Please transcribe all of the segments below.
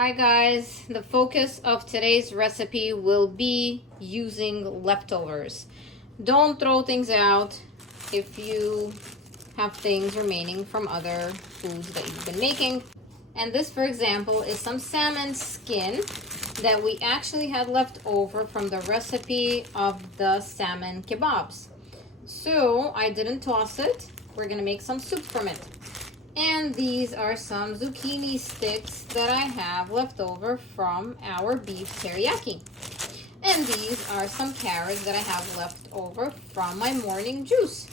Hi guys, the focus of today's recipe will be using leftovers. Don't throw things out if you have things remaining from other foods that you've been making. And this, for example, is some salmon skin that we actually had left over from the recipe of the salmon kebabs. So I didn't toss it. We're gonna make some soup from it. And these are some zucchini sticks that I have left over from our beef teriyaki. And these are some carrots that I have left over from my morning juice.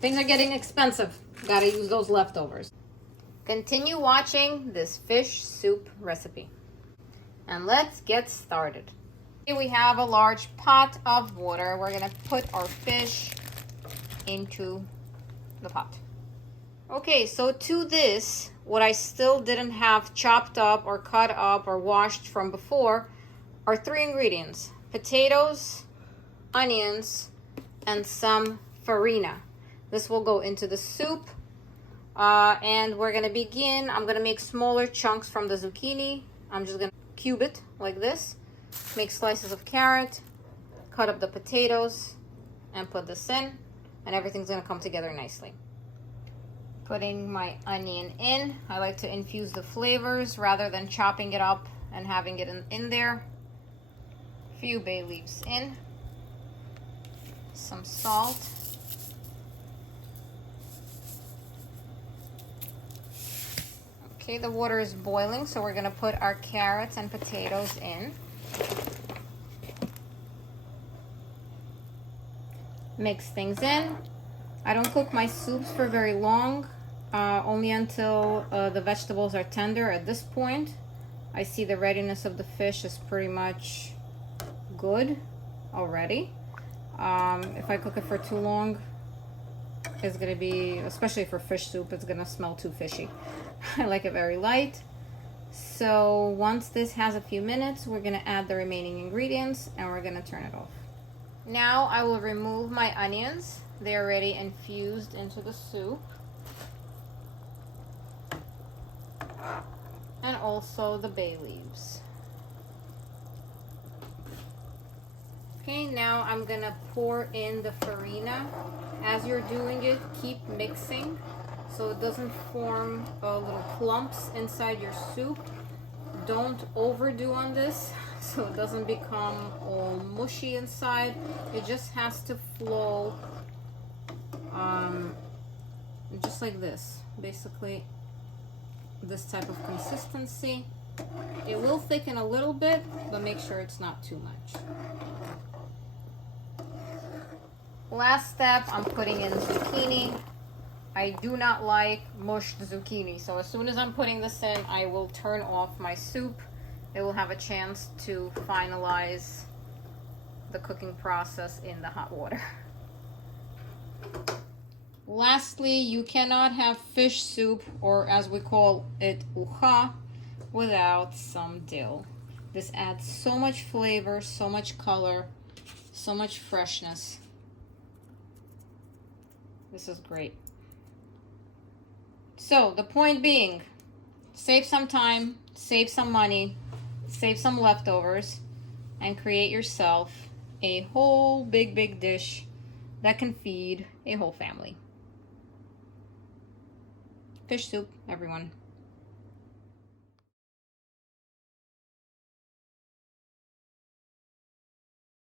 Things are getting expensive. Gotta use those leftovers. Continue watching this fish soup recipe. And let's get started. Here we have a large pot of water. We're gonna put our fish into the pot. Okay, so to this, what I still didn't have chopped up or cut up or washed from before are 3 ingredients: potatoes, onions, and some farina. This will go into the soup. And we're gonna begin. I'm gonna make smaller chunks from the zucchini. I'm just gonna cube it like this. Make slices of carrot, cut up the potatoes, and put this in. And everything's gonna come together nicely. Putting my onion in. I like to infuse the flavors rather than chopping it up and having it in there. A few bay leaves in. Some salt. Okay, the water is boiling, so we're gonna put our carrots and potatoes in. Mix things in. I don't cook my soups for very long. Only until the vegetables are tender. At this point, I see the readiness of the fish is pretty much good already. If I cook it for too long, it's gonna be, especially for fish soup, it's gonna smell too fishy. I like it very light. So once this has a few minutes, we're gonna add the remaining ingredients and we're gonna turn it off. Now I will remove my onions. They're already infused into the soup. And also the bay leaves. Okay, now I'm gonna pour in the farina. As you're doing it, keep mixing so it doesn't form little clumps inside your soup. Don't overdo on this so it doesn't become all mushy inside. It just has to flow just like this. Basically, this type of consistency. It will thicken a little bit, but make sure it's not too much. Last step, I'm putting in zucchini. I do not like mushed zucchini, so as soon as I'm putting this in, I will turn off my soup. It will have a chance to finalize the cooking process in the hot water. Lastly, you cannot have fish soup, or as we call it, uha, without some dill. This adds so much flavor, so much color, so much freshness. This is great. So the point being, save some time, save some money, save some leftovers, and create yourself a whole big dish that can feed a whole family. Fish soup, everyone.